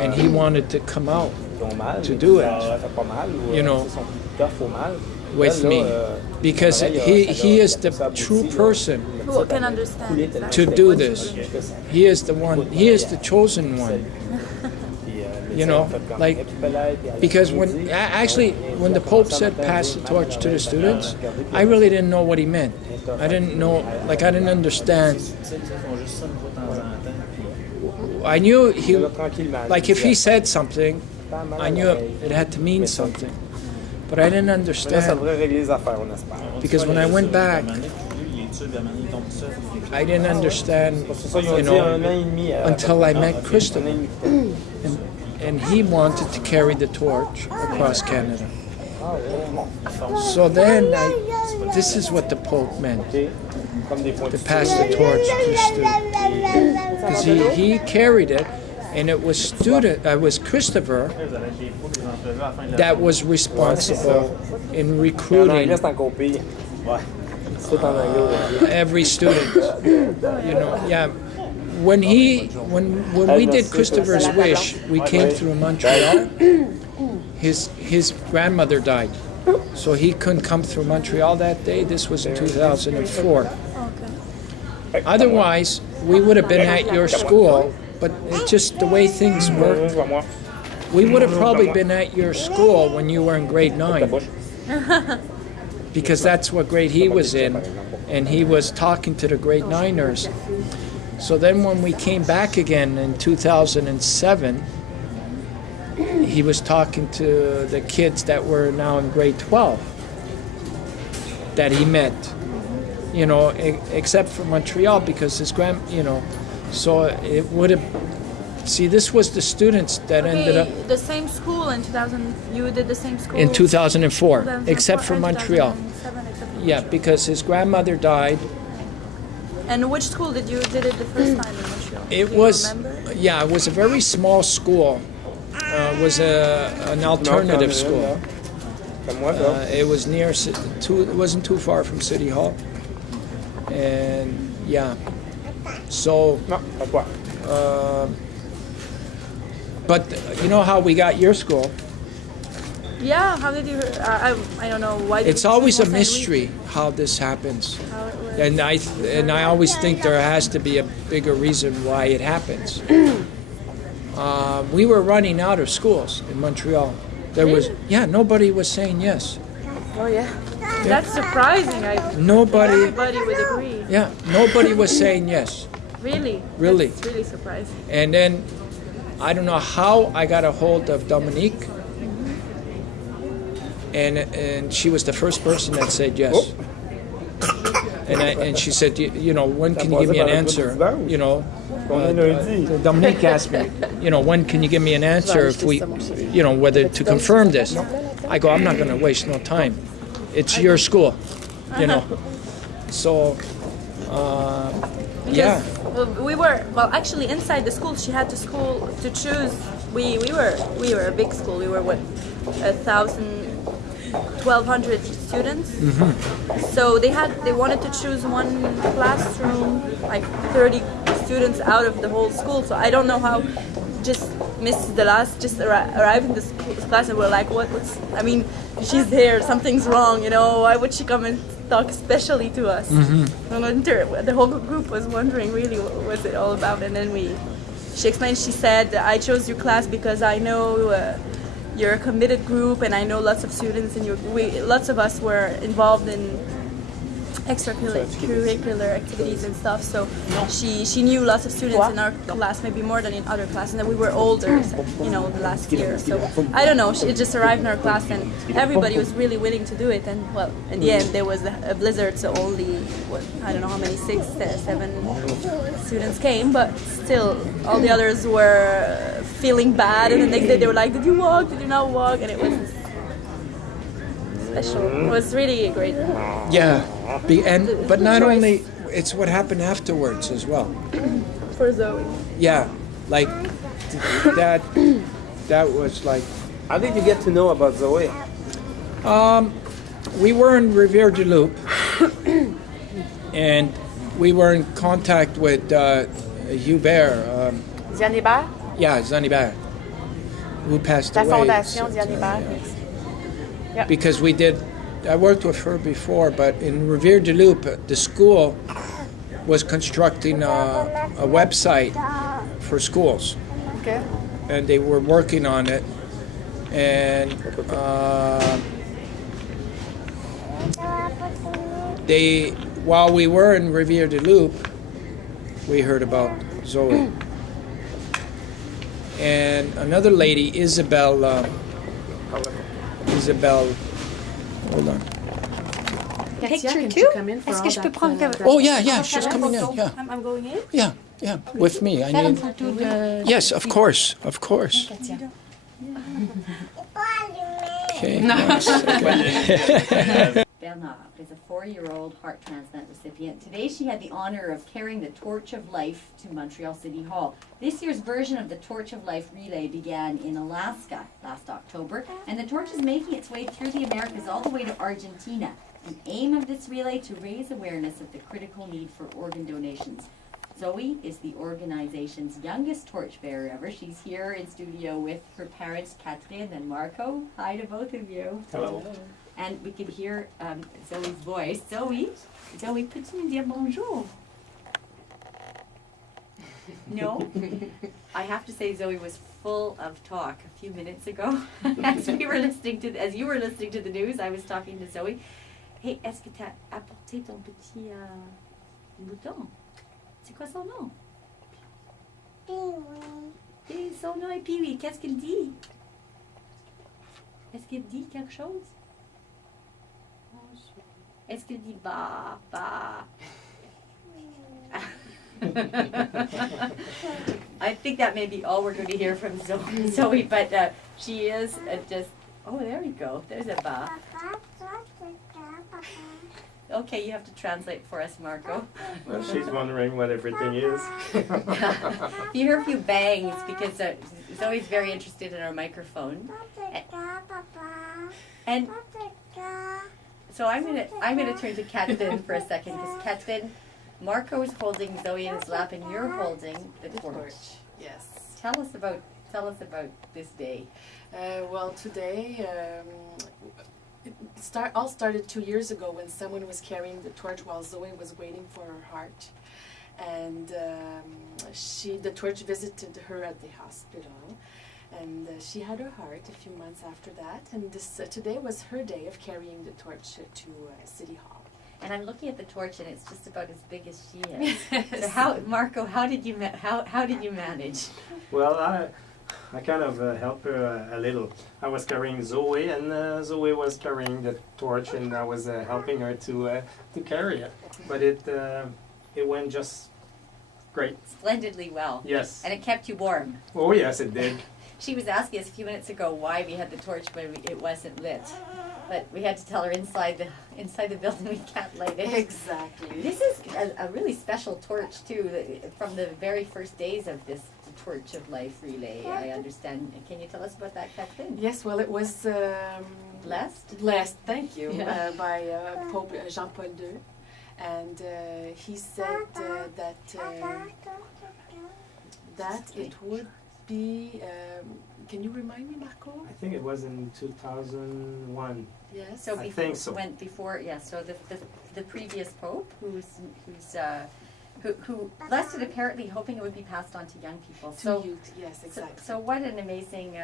and he wanted to come out to do it, you know, with me, because he is the true person Who can understand to do this. He is the one. He is the chosen one. You know, like, because when the Pope said pass the torch to the students, I really didn't know what he meant. I didn't know, like, I didn't understand. I knew he, like, if he said something, I knew it had to mean something. But I didn't understand, because when I went back I didn't understand, you know, until I met Christopher. And he wanted to carry the torch across Canada. So then, this is what the Pope meant, to pass the torch to the student. Because he carried it, and it was Christopher that was responsible in recruiting every student. You know, yeah. When we did Christopher's wish, we came through Montreal. His grandmother died, so he couldn't come through Montreal that day. This was in 2004. Okay. Otherwise, we would have been at your school, but it's just the way things worked. We would have probably been at your school when you were in grade 9, because that's what grade he was in, and he was talking to the grade 9ers. So then when we came back again in 2007, he was talking to the kids that were now in grade 12 that he met, you know, except for Montreal, because his you know, so it would have, see, this was the students that ended up. The same school in 2000, you did the same school? In 2004, except for Montreal. Yeah, because his grandmother died. And which school did it the first time in Montreal? It was, yeah, it was a very small school. It was an alternative school. It was near, it wasn't too far from City Hall. And yeah, so, but you know how we got your school? Yeah, how did you, I don't know, why did it's always a mystery how this happens. And I always think there has to be a bigger reason why it happens. We were running out of schools in Montreal. There was, yeah, nobody was saying yes. Oh yeah, that's surprising. Everybody would agree. Yeah, nobody was saying yes. Really? Really. That's really surprising. And then, I don't know how I got a hold of Dominique, and she was the first person that said yes. And she said, you know, when can you give me an answer? You know, Dominique asked me, you know, when can you give me an answer if we, you know, whether to confirm this? I go, I'm not going to waste no time. It's your school, you know. So, yeah. We were, well, actually inside the school, she had to choose. We were a big school. We were what, 1,200 students. So they wanted to choose one classroom, like 30 students out of the whole school. So I don't know how just Mrs. Delas just arrived in this class and we're like, what's, I mean, she's there, something's wrong, you know, why would she come and talk especially to us? And the whole group was wondering really what was it all about. And then she explained, she said, I chose your class because I know you're a committed group, and I know lots of students, and lots of us were involved in extracurricular activities and stuff. So she knew lots of students in our class, maybe more than in other classes, and that we were older, you know, the last year. So I don't know. It just arrived in our class, and everybody was really willing to do it. And well, in the end, there was a blizzard, so only I don't know how many, 6, 7 students came, but still, all the others were feeling bad. And the next day, they were like, "Did you walk? Did you not walk?" And it was special. It was really great. Yeah, but not only, it's what happened afterwards as well. For Zoe. Yeah, like that was like. How did you get to know about Zoe? We were in Rivière-du-Loup, and we were in contact with Hubert. Zianibert? Yeah, Zianibert, who passed away. La Fondation Zianibert. Yeah. Because I worked with her before, but in Rivière-du-Loup, the school was constructing a website for schools. Okay. And they were working on it. And while we were in Rivière-du-Loup, we heard about Zoe. And another lady, Isabel, hold on. picture too? Est-ce que je peux prendre... Oh, yeah, she's coming in, yeah. I'm going in? Yeah, with me. I need... Yes, of course. Okay. Bernard is a 4-year-old heart transplant recipient. Today she had the honor of carrying the Torch of Life to Montreal City Hall. This year's version of the Torch of Life relay began in Alaska last October, and the torch is making its way through the Americas all the way to Argentina. The aim of this relay to raise awareness of the critical need for organ donations. Zoe is the organization's youngest torchbearer ever. She's here in studio with her parents, Catherine and Marco. Hi to both of you. Hello. And we could hear Zoe's voice. Zoe, peux-tu me dire bonjour? No? I have to say Zoe was full of talk a few minutes ago. As you were listening to the news, I was talking to Zoe. Hey, est-ce que tu as apporté ton petit mouton? C'est quoi son nom? Et son nom est Pee-wee. Qu'est-ce qu'il dit? Est-ce qu'il dit quelque chose? Est-ce qu'il dit ba, ba? I think that may be all we're going to hear from Zoe, but she is just... Oh, there we go. There's a ba. Okay, you have to translate for us, Marco. Well, she's wondering what everything is. You hear a few bangs because Zoe's very interested in our microphone. And so I'm gonna turn to Catherine for a second, because Catherine, Marco is holding Zoe in his lap, and you're holding the torch. Yes. Tell us about this day. Well, today it all started 2 years ago when someone was carrying the torch while Zoe was waiting for her heart, and the torch visited her at the hospital, and she had her heart a few months after that, and today was her day of carrying the torch to City Hall. And I'm looking at the torch, and it's just about as big as she is. So Marco, how did you manage? Well, I kind of helped her a little. I was carrying Zoe, and Zoe was carrying the torch, and I was helping her to carry it. But it went just great. Splendidly well. Yes. And it kept you warm. Oh yes, it did. She was asking us a few minutes ago why we had the torch when it wasn't lit. But we had to tell her inside the building we can't light it. Exactly. This is a really special torch too, from the very first days of this Torch of Life relay, I understand. Can you tell us about that, Catherine? Yes, well, it was blessed, thank you, by Pope Jean-Paul II, and he said that it would be. Can you remind me, Marco? I think it was in 2001. Yes, so I think so. Went before, yeah. So the previous pope, who blessed it, apparently hoping it would be passed on to young people. To youth, yes, exactly. So what an amazing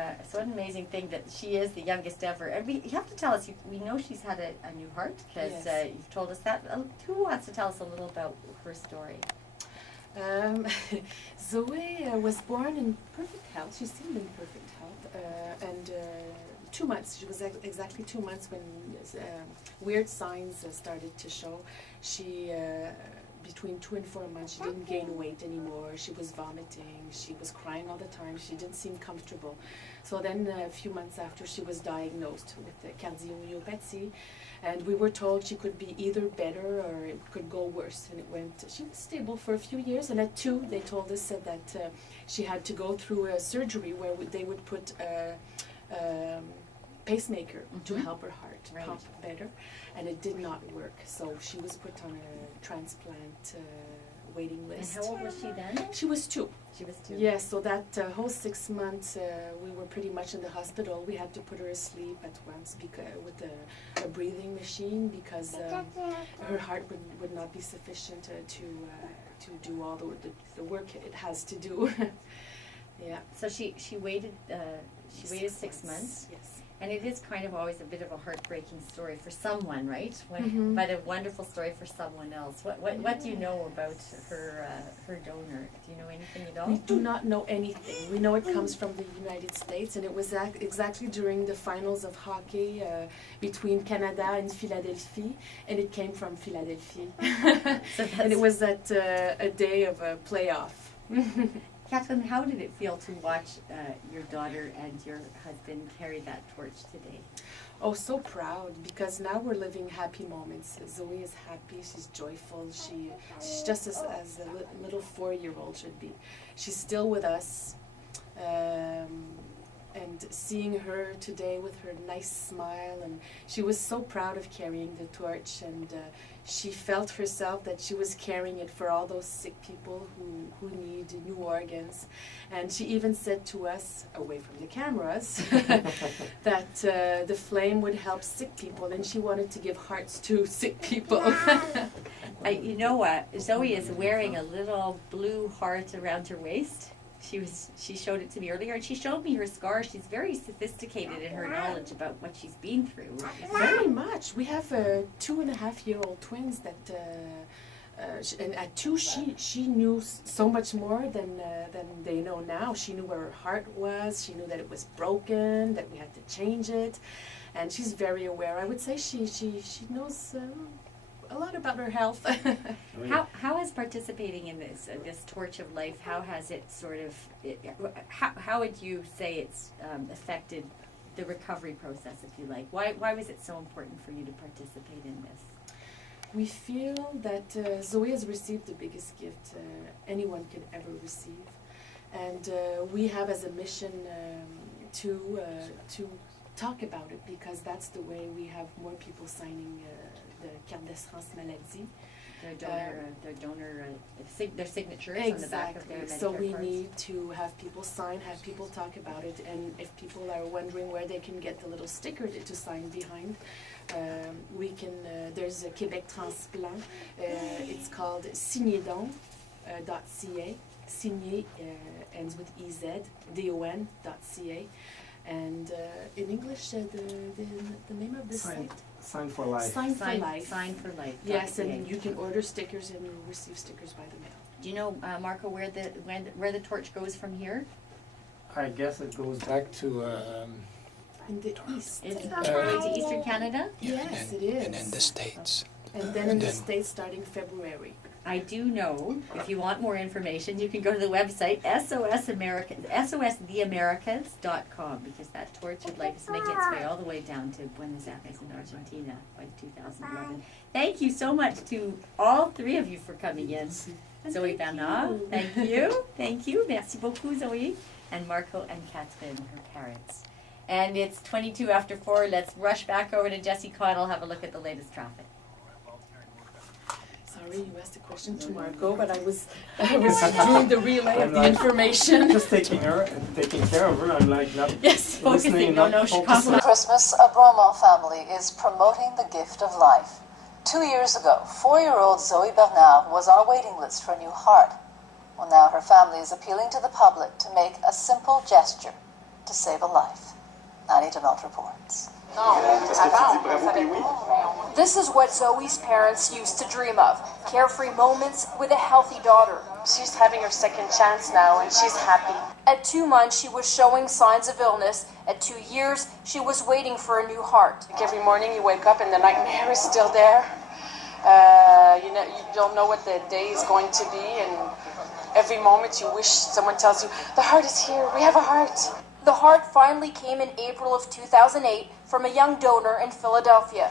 thing that she is the youngest ever. And you have to tell us. We know she's had a new heart because you've told us that. Who wants to tell us a little about her story? Zoe was born in perfect health. She seemed in perfect health, and 2 months. She was exactly 2 months when weird signs started to show. She, between 2 and 4 months, she didn't gain weight anymore. She was vomiting. She was crying all the time. She didn't seem comfortable. So then a few months after, she was diagnosed with cardiomyopathy. And we were told she could be either better or it could go worse. And she was stable for a few years. And at 2, they told us that she had to go through a surgery where they would put a pacemaker to help her heart pump better. And it did not work. So she was put on a transplant waiting list. And how old was she then? She was 2. She was 2. Yes, so that whole 6 months we were pretty much in the hospital. We had to put her asleep at once with a breathing machine because her heart would not be sufficient to do all the work it has to do. Yeah. So she waited 6 months. Yes. And it is kind of always a bit of a heartbreaking story for someone, right? But a wonderful story for someone else. What do you know about her donor? Do you know anything at all? We do not know anything. We know it comes from the United States, and it was exactly during the finals of hockey between Canada and Philadelphia, and it came from Philadelphia. And it was at a day of a playoff. Catherine, how did it feel to watch your daughter and your husband carry that torch today? Oh, so proud, because now we're living happy moments. Zoe is happy, she's joyful, she's just as a little 4-year-old should be. She's still with us, and seeing her today with her nice smile, and she was so proud of carrying the torch, and she felt herself that she was carrying it for all those sick people who need new organs. And she even said to us, away from the cameras, that the flame would help sick people, and she wanted to give hearts to sick people. You know what? Zoe is wearing a little blue heart around her waist. She showed it to me earlier, and she showed me her scar. She's very sophisticated in her knowledge about what she's been through. Very much. We have 2.5-year-old twins that, and at 2 she knew so much more than they know now. She knew where her heart was. She knew that it was broken, that we had to change it, and she's very aware. I would say she knows a lot about her health. How has participating in this Torch of Life, how has it sort of, how would you say it's affected the recovery process, if you like? Why was it so important for you to participate in this? We feel that Zoe has received the biggest gift anyone could ever receive, and we have as a mission to talk about it, because that's the way we have more people signing the carte d'assurance maladie. Their signatures exactly. On the back of their Medicare So we cards. need to have people sign, have people talk about it, and if people are wondering where they can get the little sticker to sign behind, we can. There's a Québec Transplant. It's called signedon.ca. Signé ends with EZ. DON.ca. And in English, the name of the site? Sign for Life. Sign for Life. Sign for Life. Yes, and you can order stickers and you'll receive stickers by the mail. Do you know, Marco, where the torch goes from here? I guess it goes back to in the east. It's going to Eastern Canada? Yes, it is. And then the States. And then in the States starting February. I do know, if you want more information, you can go to the website SOSTheAmericas.com, because that Torch of Life is making its way all the way down to Buenos Aires in Argentina by 2011. Thank you so much to all 3 of you for coming in. Zoe Bernard, thank you. Thank you. Merci beaucoup, Zoe. And Marco and Catherine, her parents. And it's 22 after 4. Let's rush back over to Jesse Connell, have a look at the latest traffic. Sorry, you asked a question to Marco, but I was doing the relay of the information. Just taking care of her. I'm like not focusing. No, she can't. Christmas, a Bromont family is promoting the gift of life. 2 years ago, 4-year-old Zoe Bernard was on a waiting list for a new heart. Well, now her family is appealing to the public to make a simple gesture to save a life. 90 Minutes reports. This is what Zoe's parents used to dream of, carefree moments with a healthy daughter. She's having her second chance now, and she's happy. At 2 months, she was showing signs of illness. At 2 years, she was waiting for a new heart. Like every morning you wake up and the nightmare is still there. You don't know what the day is going to be, and every moment you wish someone tells you, the heart is here, we have a heart. The heart finally came in April of 2008 from a young donor in Philadelphia.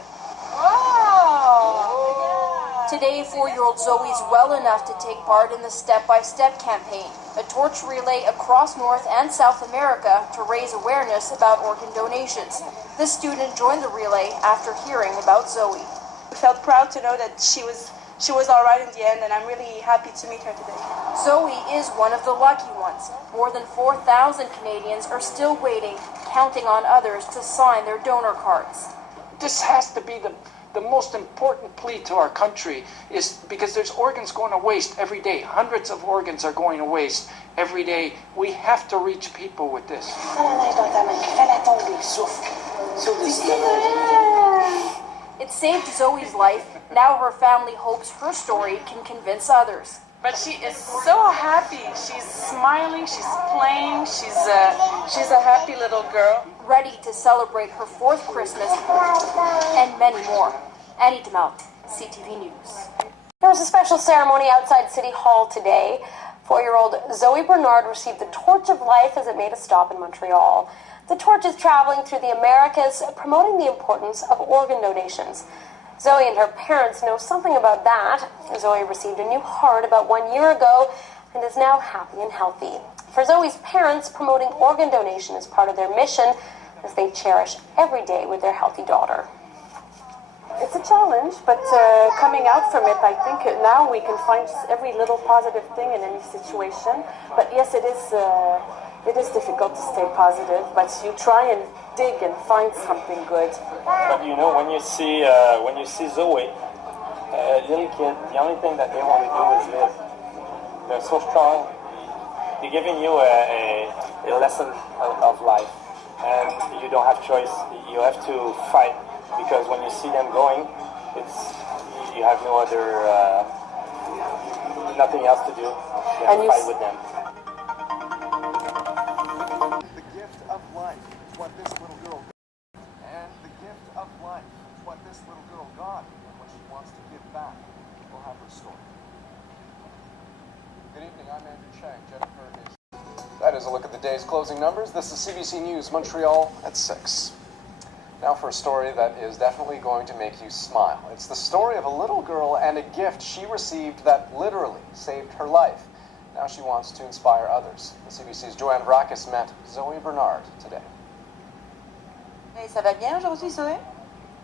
Wow! Today, 4-year-old Zoe is well enough to take part in the Step-by-Step campaign, a torch relay across North and South America to raise awareness about organ donations. This student joined the relay after hearing about Zoe. I felt proud to know that she was all right in the end, and I'm really happy to meet her today. Zoe is one of the lucky ones. More than 4,000 Canadians are still waiting, counting on others to sign their donor cards. This has to be the most important plea to our country, is because there's organs going to waste every day. Hundreds of organs are going to waste every day. We have to reach people with this. So this memory. It saved Zoe's life. Now her family hopes her story can convince others. But she is so happy. She's smiling, she's playing, she's a happy little girl. Ready to celebrate her 4th Christmas and many more. Annie DeMel, CTV News. There was a special ceremony outside City Hall today. 4-year-old Zoe Bernard received the Torch of Life as it made a stop in Montreal. The torch is traveling through the Americas, promoting the importance of organ donations. Zoe and her parents know something about that. Zoe received a new heart about 1 year ago and is now happy and healthy. For Zoe's parents, promoting organ donation is part of their mission as they cherish every day with their healthy daughter. It's a challenge, but coming out from it, I think now we can find every little positive thing in any situation. But yes, it is difficult to stay positive, but you try and dig and find something good. But you know, when you see Zoe, little kid, the only thing that they want to do is live. They're so strong. They're giving you a lesson of life, and you don't have choice. You have to fight, because when you see them going, you have no other, nothing else to do. You have to fight with them. The gift of life, what this little girl got. And the gift of life, what this little girl got and what she wants to give back. We'll have her story. Good evening, I'm Andrew Chang. Jennifer is... That is a look at the day's closing numbers. This is CBC News, Montreal at 6. Now for a story that is definitely going to make you smile. It's the story of a little girl and a gift she received that literally saved her life. Now she wants to inspire others. The CBC's Joanne Brakis met Zoe Bernard today. Hey, ça va bien aujourd'hui, Zoe?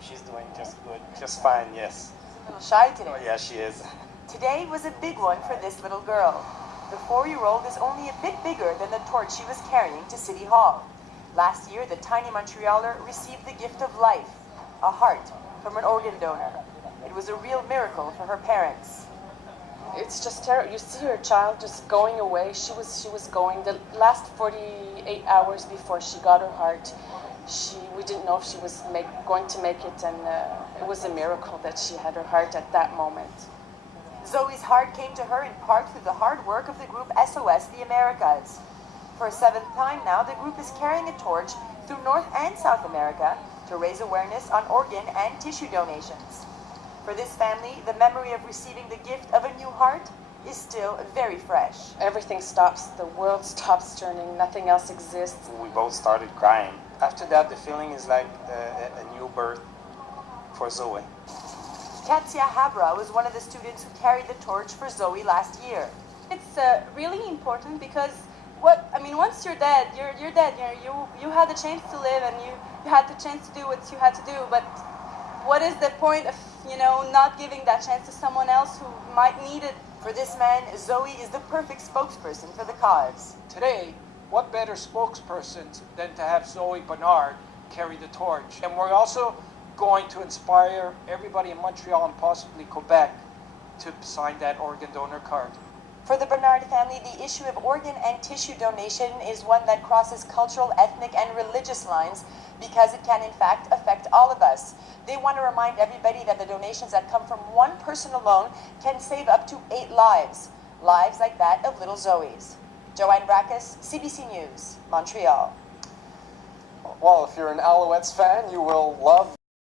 She's doing just good, just fine, yes. A little shy today. Oh, yeah, she is. Today was a big one for this little girl. The 4-year-old is only a bit bigger than the torch she was carrying to City Hall. Last year, the tiny Montrealer received the gift of life, a heart, from an organ donor. It was a real miracle for her parents. It's just terrible. You see your child just going away. She was going the last 48 hours before she got her heart. We didn't know if she was going to make it, and it was a miracle that she had her heart at that moment. Zoe's heart came to her in part through the hard work of the group SOS The Americas. For a 7th time now, the group is carrying a torch through North and South America to raise awareness on organ and tissue donations. For this family, the memory of receiving the gift of a new heart is still very fresh. Everything stops, the world stops turning, nothing else exists. We both started crying. After that, the feeling is like a new birth for Zoe. Katia Habra was one of the students who carried the torch for Zoe last year. It's really important because once you're dead, you're dead. You had the chance to live and you had the chance to do what you had to do. But what is the point of not giving that chance to someone else who might need it? For this man, Zoe is the perfect spokesperson for the cause. Today, what better spokesperson than to have Zoe Bernard carry the torch? And we're also going to inspire everybody in Montreal and possibly Quebec to sign that organ donor card. For the Bernard family, the issue of organ and tissue donation is one that crosses cultural, ethnic, and religious lines because it can, in fact, affect all of us. They want to remind everybody that the donations that come from one person alone can save up to 8 lives. Lives like that of little Zoe's. Joanne Brakis, CBC News, Montreal. Well, if you're an Alouettes fan, you will love